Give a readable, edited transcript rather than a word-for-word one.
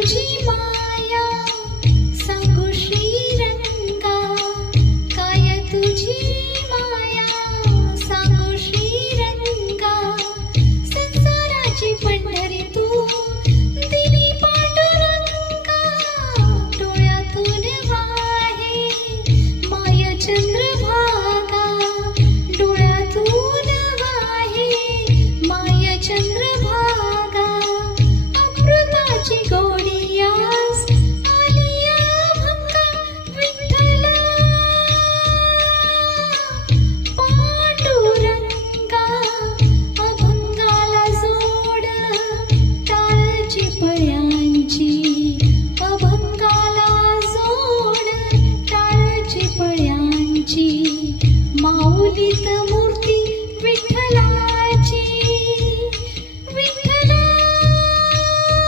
तुझी माया सांगू श्रीरंगा, काय तुझी माया सांगू श्रीरंगा. संसाराची पंढरी तू दिली पांडुरंगा, डोळ्यातून वाहे माय चंद्रभागा, डोळ्यातून वाहे माय चंद्रभागा. अमृताची गोडियास आलिया भक्का विठ्ठला, पांडुरंगा अभंगाला जोड टाळची पळी.